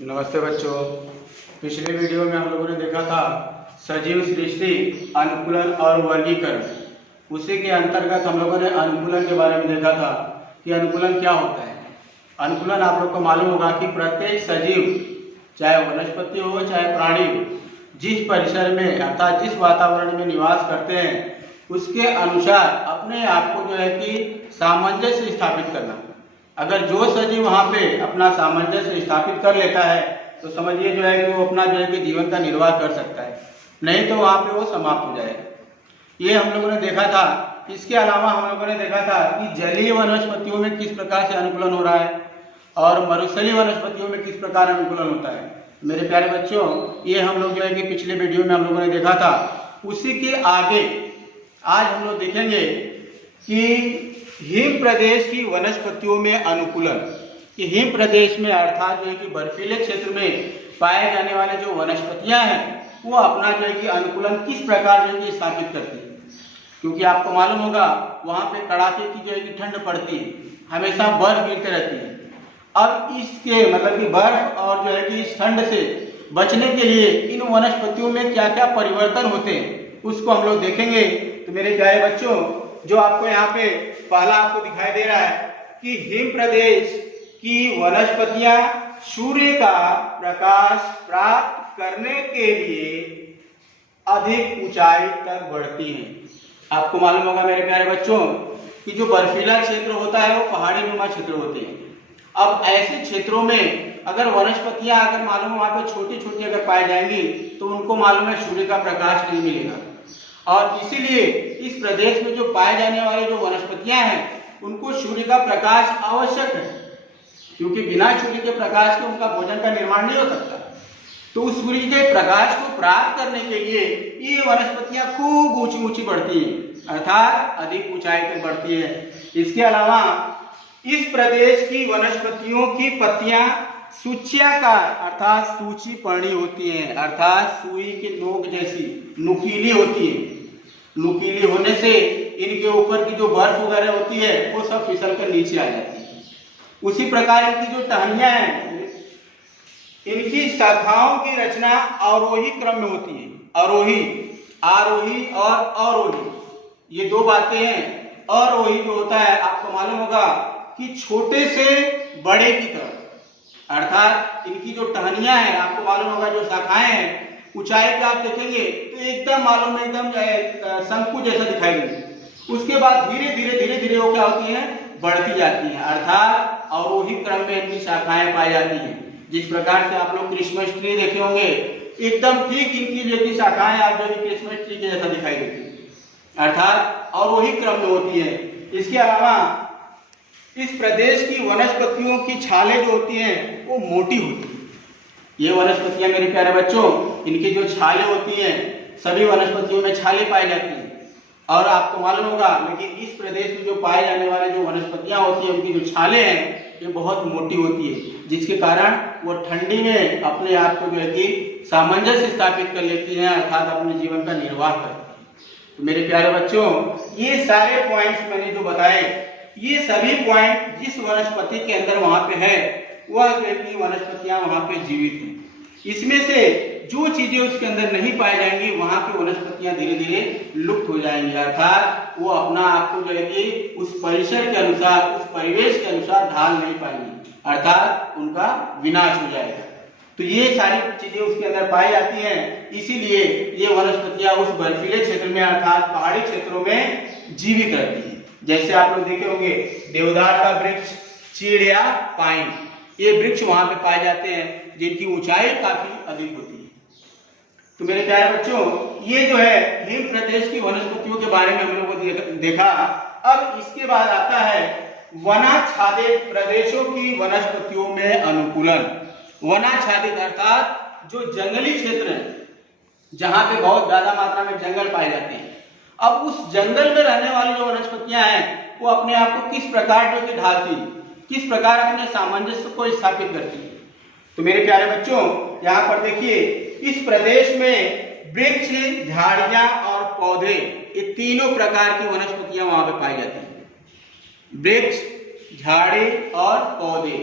नमस्ते बच्चों। पिछले वीडियो में हम लोगों ने देखा था सजीव सृष्टि, अनुकूलन और वर्गीकरण। उसी के अंतर्गत हम लोगों ने अनुकूलन के बारे में देखा था कि अनुकूलन क्या होता है। अनुकूलन आप लोग को मालूम होगा कि प्रत्येक सजीव, चाहे वनस्पति हो चाहे प्राणी हो, जिस परिसर में अर्थात जिस वातावरण में निवास करते हैं उसके अनुसार अपने आप को जो है कि सामंजस्य स्थापित करना। अगर जो सजीव वहाँ पे अपना सामंजस्य स्थापित कर लेता है तो समझिए जो है कि वो अपना जो है कि जीवन का निर्वाह कर सकता है, नहीं तो वहाँ पे वो समाप्त हो जाएगा। ये हम लोगों ने देखा था। इसके अलावा हम लोगों ने देखा था कि जलीय वनस्पतियों में किस प्रकार से अनुकूलन हो रहा है और मरुस्थलीय वनस्पतियों में किस प्रकार अनुकूलन होता है। मेरे प्यारे बच्चों, ये हम लोग जो है कि पिछले वीडियो में हम लोगों ने देखा था। उसी के आगे आज हम लोग देखेंगे कि हिम प्रदेश की वनस्पतियों में अनुकूलन, कि हिम प्रदेश में अर्थात जो है कि बर्फीले क्षेत्र में पाए जाने वाले जो वनस्पतियां हैं वो अपना जो है कि अनुकूलन किस प्रकार जो है कि स्थापित करती है। क्योंकि आपको मालूम होगा वहाँ पे कड़ाके की जो है कि ठंड पड़ती है, हमेशा बर्फ गिरते रहती है। अब इसके मतलब कि बर्फ और जो है कि इस ठंड से बचने के लिए इन वनस्पतियों में क्या क्या परिवर्तन होते हैं उसको हम लोग देखेंगे। तो मेरे प्यारे बच्चों, जो आपको यहाँ पे पहला आपको दिखाई दे रहा है कि हिम प्रदेश की वनस्पतियां सूर्य का प्रकाश प्राप्त करने के लिए अधिक ऊंचाई तक बढ़ती हैं। आपको मालूम होगा मेरे प्यारे बच्चों कि जो बर्फीला क्षेत्र होता है वो पहाड़ी नुमा क्षेत्र होते हैं। अब ऐसे क्षेत्रों में अगर वनस्पतियां अगर मालूम वहाँ पे छोटी छोटी अगर पाई जाएंगी तो उनको मालूम है सूर्य का प्रकाश नहीं मिलेगा, और इसीलिए इस प्रदेश में जो पाए जाने वाले जो वनस्पतियां हैं उनको सूर्य का प्रकाश आवश्यक है, क्योंकि बिना सूर्य के प्रकाश के उनका भोजन का निर्माण नहीं हो सकता। तो उस सूर्य के प्रकाश को प्राप्त करने के लिए ये वनस्पतियां खूब ऊंची ऊंची बढ़ती हैं, अर्थात अधिक ऊंचाई तक बढ़ती है। इसके अलावा इस प्रदेश की वनस्पतियों की पत्तियां सूच्याकार अर्थात सूचीपर्णी होती हैं, अर्थात सुई के नोक जैसी नुकीली होती है। नुकीली होने से इनके ऊपर की जो बर्फ वगैरह होती है वो सब फिसल कर नीचे आ जाती है। उसी प्रकार इनकी जो टहनियां हैं, इनकी शाखाओं की रचना अवरोही क्रम में होती है। अवरोही, आरोही और अवरोही, ये दो बातें हैं। अवरोही जो होता है आपको मालूम होगा कि छोटे से बड़े की तरफ, अर्थात इनकी जो टहनियां हैं आपको मालूम होगा, जो शाखाएं हैं ऊंचाई पे आप देखेंगे तो एकदम मालूम है एकदम शंकु जैसा दिखाई देगी। उसके बाद धीरे धीरे वो क्या होती हैं, बढ़ती जाती हैं, अर्थात अवरोही क्रम में इनकी शाखाएं पाई जाती हैं। जिस प्रकार से आप लोग क्रिसमस ट्री देखे होंगे, एकदम ठीक इनकी जो की शाखाएं आप जो क्रिसमस ट्री के जैसा दिखाई देती है, अर्थात अवरोही क्रम में होती है। इसके अलावा इस प्रदेश की वनस्पतियों की छालें जो होती हैं वो मोटी होती है। ये वनस्पतियां मेरे प्यारे बच्चों, इनकी जो छालें होती हैं, सभी वनस्पतियों में छालें पाई जाती हैं। और आपको मालूम होगा लेकिन इस प्रदेश में जो पाए जाने वाले जो वनस्पतियां होती हैं उनकी जो छालें हैं ये बहुत मोटी होती है, जिसके कारण वो ठंडी में अपने आप को जो है कि सामंजस्य स्थापित कर लेती हैं, अर्थात अपने जीवन का निर्वाह करती है। तो मेरे प्यारे बच्चों, ये सारे पॉइंट्स मैंने जो बताए, ये सभी पॉइंट जिस वनस्पति के अंदर वहां पे है वह वनस्पतियां वहां पे जीवित हैं। इसमें से जो चीजें उसके अंदर नहीं पाई जाएंगी वहां की वनस्पतियां धीरे धीरे लुप्त हो जाएंगी, अर्थात वो अपना आपको जो है कि उस परिसर के अनुसार, उस परिवेश के अनुसार ढाल नहीं पाएंगी, अर्थात उनका विनाश हो जाएगा। तो ये सारी चीजें उसके अंदर पाई जाती हैं, इसीलिए ये वनस्पतियां उस बर्फीले क्षेत्र में अर्थात पहाड़ी क्षेत्रों में जीवित रहती है। जैसे आप लोग देखे होंगे देवदार का वृक्ष, चीड़ या पाइन, ये वृक्ष वहां पे पाए जाते हैं जिनकी ऊंचाई काफी अधिक होती है। तो मेरे प्यारे बच्चों, ये जो है हिम प्रदेश की वनस्पतियों के बारे में हम लोगों ने देखा। अब इसके बाद आता है वनाच्छादित प्रदेशों की वनस्पतियों में अनुकूलन। वनाच्छादित अर्थात जो जंगली क्षेत्र है, जहां पे बहुत ज्यादा मात्रा में जंगल पाए जाते हैं। अब उस जंगल में रहने वाली जो वनस्पतियां हैं वो अपने आप को किस प्रकार जो कि ढालती, किस प्रकार अपने सामंजस्य को स्थापित करती है। तो मेरे प्यारे बच्चों, यहाँ पर देखिए, इस प्रदेश में वृक्ष, झाड़ियां और पौधे, ये तीनों प्रकार की वनस्पतियां वहां पे पाई जाती हैं। वृक्ष, झाड़ी और पौधे,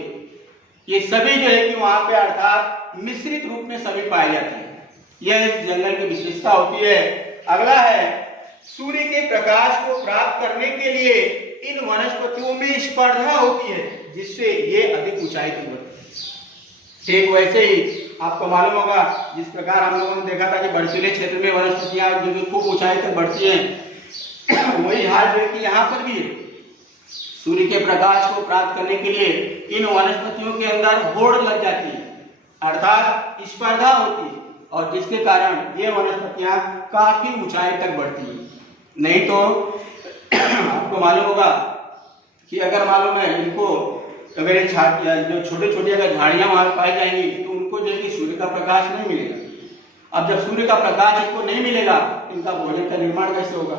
ये सभी जो है कि वहां पे अर्थात मिश्रित रूप में सभी पाई जाती है। यह इस जंगल की विशेषता होती है। अगला है, सूर्य के प्रकाश को प्राप्त करने के लिए इन वनस्पतियों में स्पर्धा होती है, जिससे ये अधिक ऊंचाई तक बढ़ती है। ठीक वैसे ही आपको मालूम होगा, जिस प्रकार हम लोगों ने देखा था कि बर्फीले क्षेत्र में वनस्पतियां जो कि खूब ऊंचाई तक बढ़ती हैं, वही हाल जो है कि यहाँ पर भी है। सूर्य के प्रकाश को प्राप्त करने के लिए इन वनस्पतियों के अंदर होड़ लग जाती है, अर्थात स्पर्धा होती है, और जिसके कारण ये वनस्पतियां काफी ऊंचाई तक बढ़ती है। नहीं तो आपको मालूम होगा कि अगर मालूम है इनको, अगर ये जो छोटे छोटे अगर झाड़ियां वहां पाई जाएंगी तो उनको जो है कि सूर्य का प्रकाश नहीं मिलेगा। अब जब सूर्य का प्रकाश इनको नहीं मिलेगा, इनका भोजन का निर्माण कैसे होगा?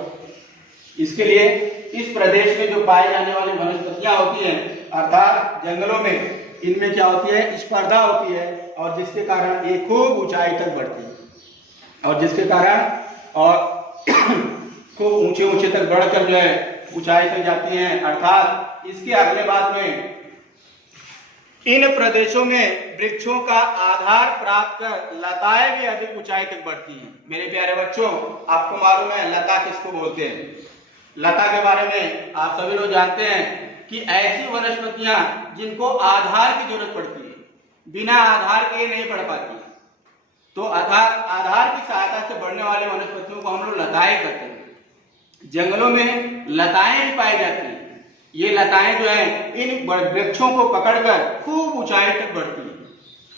इसके लिए इस प्रदेश में जो पाए जाने वाली वनस्पतियां होती हैं, अर्थात जंगलों में, इनमें क्या होती है? स्पर्धा होती है, और जिसके कारण ये खूब ऊंचाई तक बढ़ती है, और जिसके कारण और खूब ऊंचे ऊंचे तक बढ़कर जो है ऊंचाई तक जाती हैं। अर्थात इसके अगले बात में इन प्रदेशों में वृक्षों का आधार प्राप्त कर लताएं भी अधिक ऊंचाई तक बढ़ती हैं। मेरे प्यारे बच्चों, आपको मालूम है लता किसको बोलते हैं? लता के बारे में आप सभी लोग जानते हैं कि ऐसी वनस्पतियां जिनको आधार की जरूरत पड़ती है, बिना आधार के नहीं बढ़ पाती, तो आधार की सहायता से बढ़ने वाले वनस्पतियों को हम लोग लताएं कहते हैं। जंगलों में लताएं भी पाई जाती हैं। ये लताएं जो है इन वृक्षों को पकड़कर खूब ऊंचाई तक बढ़ती है।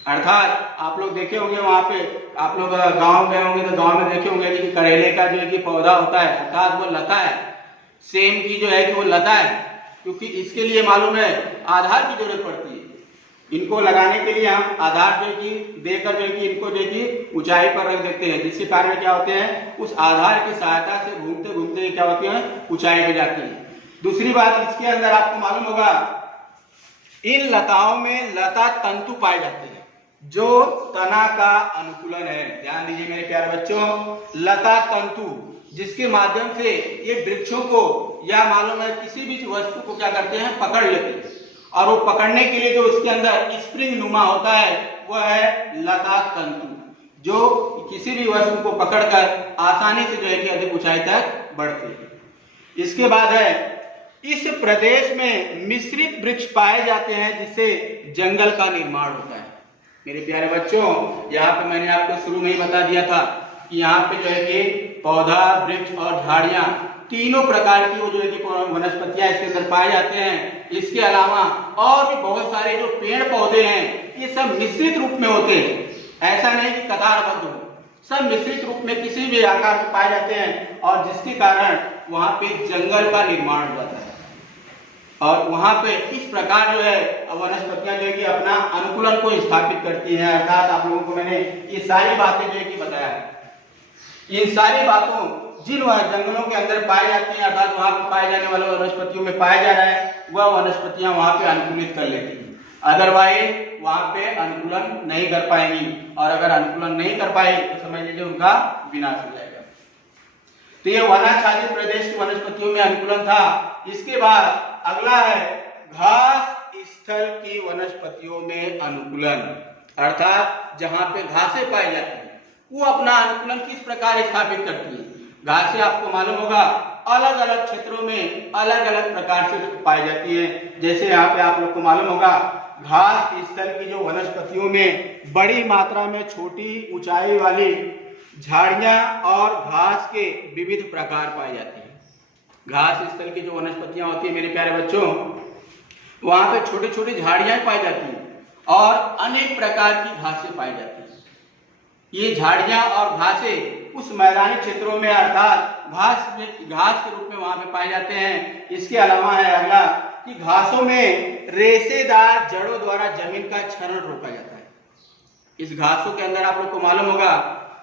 अर्थात आप लोग देखे होंगे, वहां पे आप लोग गांव गए होंगे तो गांव में देखे होंगे कि करेले का जो है कि पौधा होता है, अर्थात वो लता है। सेम की जो है कि वो लता है, क्योंकि इसके लिए मालूम है आधार की जरूरत पड़ती है। इनको लगाने के लिए हम आधार जो है कि देकर जो है कि इनको जो है कि ऊंचाई पर रख देते हैं, जिसके कारण क्या होते हैं, उस आधार की सहायता से घूमते घूमते क्या होती है, ऊंचाई पे जाती है। दूसरी बात, इसके अंदर आपको मालूम होगा इन लताओं में लता तंतु पाए जाते हैं, जो तना का अनुकूलन है। ध्यान दीजिए मेरे प्यारे बच्चों, लता तंतु जिसके माध्यम से ये वृक्षों को या मालूम है किसी भी वस्तु को क्या करते हैं, पकड़ लेते हैं, और वो पकड़ने के लिए जो उसके अंदर स्प्रिंग नुमा होता है वह है लता तंतु, जो किसी भी वस्तु को पकड़कर आसानी से जो है कि अधिक ऊंचाई तक बढ़ती है। इसके बाद है, इस प्रदेश में मिश्रित वृक्ष पाए जाते हैं, जिससे जंगल का निर्माण होता है। मेरे प्यारे बच्चों, यहाँ पे मैंने आपको शुरू में ही बता दिया था कि यहाँ पे जो है कि पौधा, वृक्ष और झाड़ियां, तीनों प्रकार की वो जो है कि वनस्पतियां इसके अंदर पाए जाते हैं। इसके अलावा और भी बहुत सारे जो पेड़ पौधे हैं, ये सब मिश्रित रूप में होते हैं। ऐसा नहीं कि कतारबद्ध हो, सब मिश्रित रूप में किसी भी आकार में पाए जाते हैं, और जिसके कारण वहां पे जंगल का निर्माण हो जाता है। और वहां पे इस प्रकार जो है वनस्पतियां जो है कि अपना अनुकूलन को स्थापित करती हैं। अर्थात आप लोगों को मैंने ये सारी बातें जो है कि बताया है, इन सारी बातों जिन जंगलों के अंदर पाई जाती हैं, अर्थात वहां पर पाए जाने वाले वनस्पतियों में पाया जा रहा है, वह वनस्पतियां वहां पे अनुकूलित कर लेती हैं। अदरवाइज वहां पे अनुकूलन नहीं कर पाएंगी, और अगर अनुकूलन नहीं कर पाए तो समझ लीजिए उनका विनाश हो जाएगा। तो ये वनाच्छादित प्रदेश की वनस्पतियों में अनुकूलन था। इसके बाद अगला है घास स्थल की वनस्पतियों में अनुकूलन, अर्थात जहां पे घासें पाई जाती है वो अपना अनुकूलन किस प्रकार स्थापित करती है। घासें आपको मालूम होगा अलग अलग क्षेत्रों में अलग अलग प्रकार से पाई जाती है। जैसे यहाँ पे आप लोग को मालूम होगा, घास स्थल की जो वनस्पतियों में बड़ी मात्रा में छोटी ऊंचाई वाली झाड़ियां और घास के विविध प्रकार पाई जाती है। घास स्थल की जो वनस्पतियां होती है मेरे प्यारे बच्चों, वहां पे छोटी छोटी झाड़ियां पाई जाती हैं और अनेक प्रकार की घासें पाई जाती हैं। ये झाड़ियां और घासें उस मैदानी क्षेत्रों में अर्थात घास के रूप में वहां पे पाए जाते हैं। इसके अलावा है अगला कि घासों में रेशेदार जड़ों द्वारा जमीन का क्षरण रोका जाता है। इस घासों के अंदर आप लोग को मालूम होगा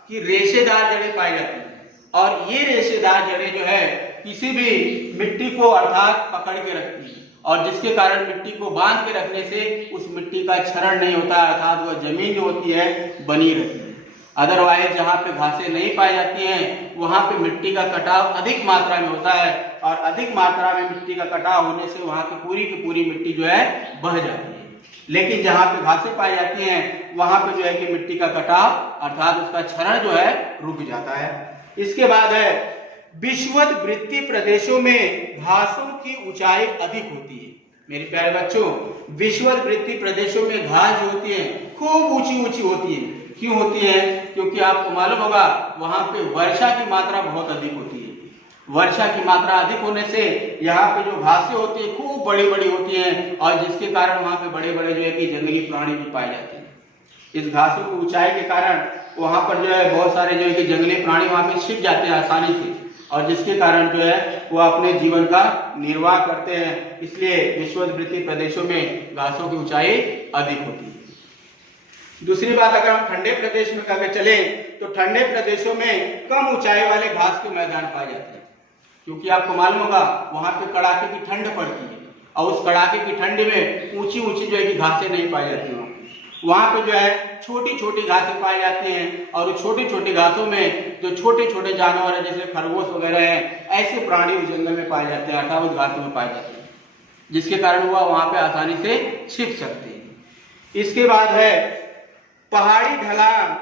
कि रेशेदार जड़ें पाई जाती हैं, और ये रेशेदार जड़ें जो है किसी भी मिट्टी को अर्थात पकड़ के रखती है, और जिसके कारण मिट्टी को बांध के रखने से उस मिट्टी का क्षरण नहीं होता, अर्थात वह जमीन जो होती है बनी रहती है। अदरवाइज जहाँ पे घासें नहीं पाई जाती हैं वहां पे मिट्टी का कटाव अधिक मात्रा में होता है, और अधिक मात्रा में मिट्टी का कटाव होने से वहां की पूरी मिट्टी जो है बह जाती है। लेकिन जहाँ पे घासें पाई जाती हैं वहां पे जो है कि मिट्टी का कटाव अर्थात उसका क्षरण जो है रुक जाता है। इसके बाद है विषुवत वृत्तीय प्रदेशों में घासों की ऊंचाई अधिक होती है। मेरे प्यारे बच्चों, विषुवत वृत्तीय प्रदेशों में घास जो होती है खूब ऊंची ऊंची होती है। क्यों होती है? क्योंकि आपको मालूम होगा वहां पे वर्षा की मात्रा बहुत अधिक होती है। वर्षा की मात्रा अधिक होने से यहाँ पे जो घासें होती है खूब बड़ी बड़ी होती हैं और जिसके कारण वहाँ पे बड़े बड़े जो है कि जंगली प्राणी भी पाए जाते हैं। इस घासों की ऊंचाई के कारण वहाँ पर जो है बहुत सारे जो है कि जंगली प्राणी वहाँ पे छिप जाते हैं आसानी से और जिसके कारण जो है वो अपने जीवन का निर्वाह करते हैं। इसलिए विषुवत वृत्तीय प्रदेशों में घासों की ऊंचाई अधिक होती है। दूसरी बात, अगर हम ठंडे प्रदेश में अगर चले तो ठंडे प्रदेशों में कम ऊंचाई वाले घास के मैदान पाए जाते हैं, क्योंकि आपको मालूम होगा वहां पे कड़ाके की ठंड पड़ती है और उस कड़ाके की ठंड में ऊंची ऊंची जो है कि घासें नहीं पाई जाती हैं। वहां पे जो है छोटी छोटी घासें पाई जाती हैं और उस छोटी छोटी घासों में जो छोटे छोटे जानवर है जैसे खरगोश वगैरह हैं, ऐसे प्राणी उस जंगल में पाए जाते हैं अर्थात उस घासों में पाए जाते हैं, जिसके कारण वह वहां पे आसानी से छिप सकते हैं। इसके बाद है पहाड़ी ढलान,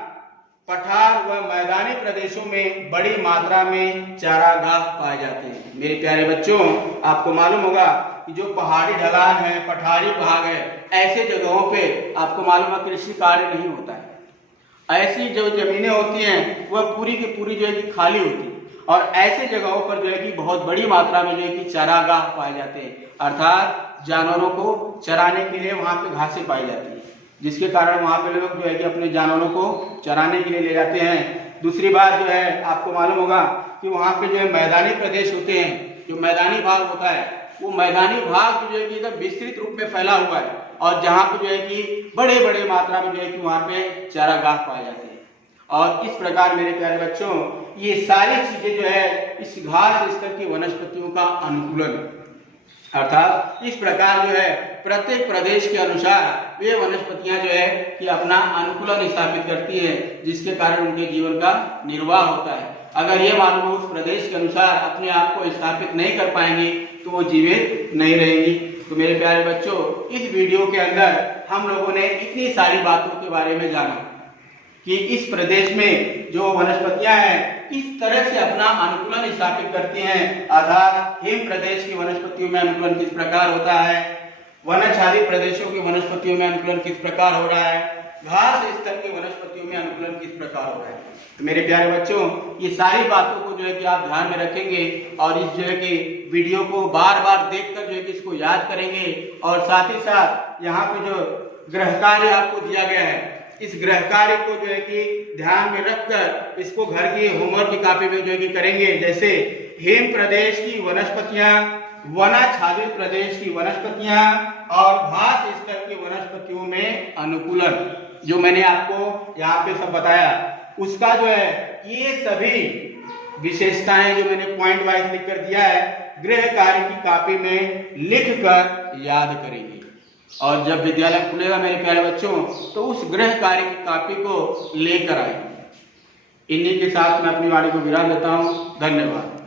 पठार व मैदानी प्रदेशों में बड़ी मात्रा में चारागाह पाए जाते हैं। मेरे प्यारे बच्चों, आपको मालूम होगा कि जो पहाड़ी ढलान है, पठारी भाग है, ऐसे जगहों पे आपको मालूम है कृषि कार्य नहीं होता है। ऐसी जो जमीनें होती हैं वह पूरी की पूरी जो है कि खाली होती है और ऐसे जगहों पर जो है कि बहुत बड़ी मात्रा में जो है कि चारागाह पाए जाते हैं अर्थात जानवरों को चराने के लिए वहां पे घासें पाई जाती है, जिसके कारण वहां पे लोग जो है कि अपने जानवरों को चराने के लिए ले जाते हैं। दूसरी बात जो है आपको मालूम होगा कि वहां पे जो है मैदानी प्रदेश होते हैं, जो मैदानी भाग होता है वो मैदानी भाग जो है कि एकदम विस्तृत रूप में फैला हुआ है और जहाँ पे जो है कि बड़े बड़े मात्रा में जो है कि वहां पे चारागाह पाए जाते हैं। और इस प्रकार मेरे प्यारे बच्चों, ये सारी चीजें जो है इस घास स्तर की वनस्पतियों का अनुकूलन अर्थात इस प्रकार जो है प्रत्येक प्रदेश के अनुसार वे वनस्पतियां जो है कि अपना अनुकूलन स्थापित करती है, जिसके कारण उनके जीवन का निर्वाह होता है। अगर ये मालूम उस प्रदेश के अनुसार अपने आप को स्थापित नहीं कर पाएंगी तो वो जीवित नहीं रहेंगी। तो मेरे प्यारे बच्चों, इस वीडियो के अंदर हम लोगों ने इतनी सारी बातों के बारे में जाना कि इस प्रदेश में जो वनस्पतियां हैं किस तरह से अपना अनुकूलन स्थापित करती हैं, अर्थात हिम प्रदेश की वनस्पतियों में अनुकूलन किस प्रकार होता है, वनाच्छादित प्रदेशों की वनस्पतियों में अनुकूलन किस प्रकार हो रहा है, घास स्तर की वनस्पतियों में अनुकूलन किस प्रकार हो रहा है। तो मेरे प्यारे बच्चों, ये सारी बातों को जो है कि आप ध्यान में रखेंगे और इस जो है कि वीडियो को बार बार देखकर जो है कि इसको याद करेंगे और साथ ही साथ यहाँ पे जो गृह कार्य आपको दिया गया है इस गृह कार्य को जो है कि ध्यान में रखकर इसको घर की होमवर्क की कॉपी में जो है कि करेंगे। जैसे हिम प्रदेश की वनस्पतियां, वनाच्छादित प्रदेश की वनस्पतियां और घास स्तर की वनस्पतियों में अनुकूलन, जो मैंने आपको यहाँ पे सब बताया, उसका जो है ये सभी विशेषताएं जो मैंने पॉइंट वाइज लिख कर दिया है गृह कार्य की कॉपी में लिख कर याद करेंगे। और जब विद्यालय खुलेगा मेरे प्यारे बच्चों तो उस गृह कार्य की कॉपी को लेकर आएंगे। इन्हीं के साथ मैं अपनी वाणी को विराम देता हूँ। धन्यवाद।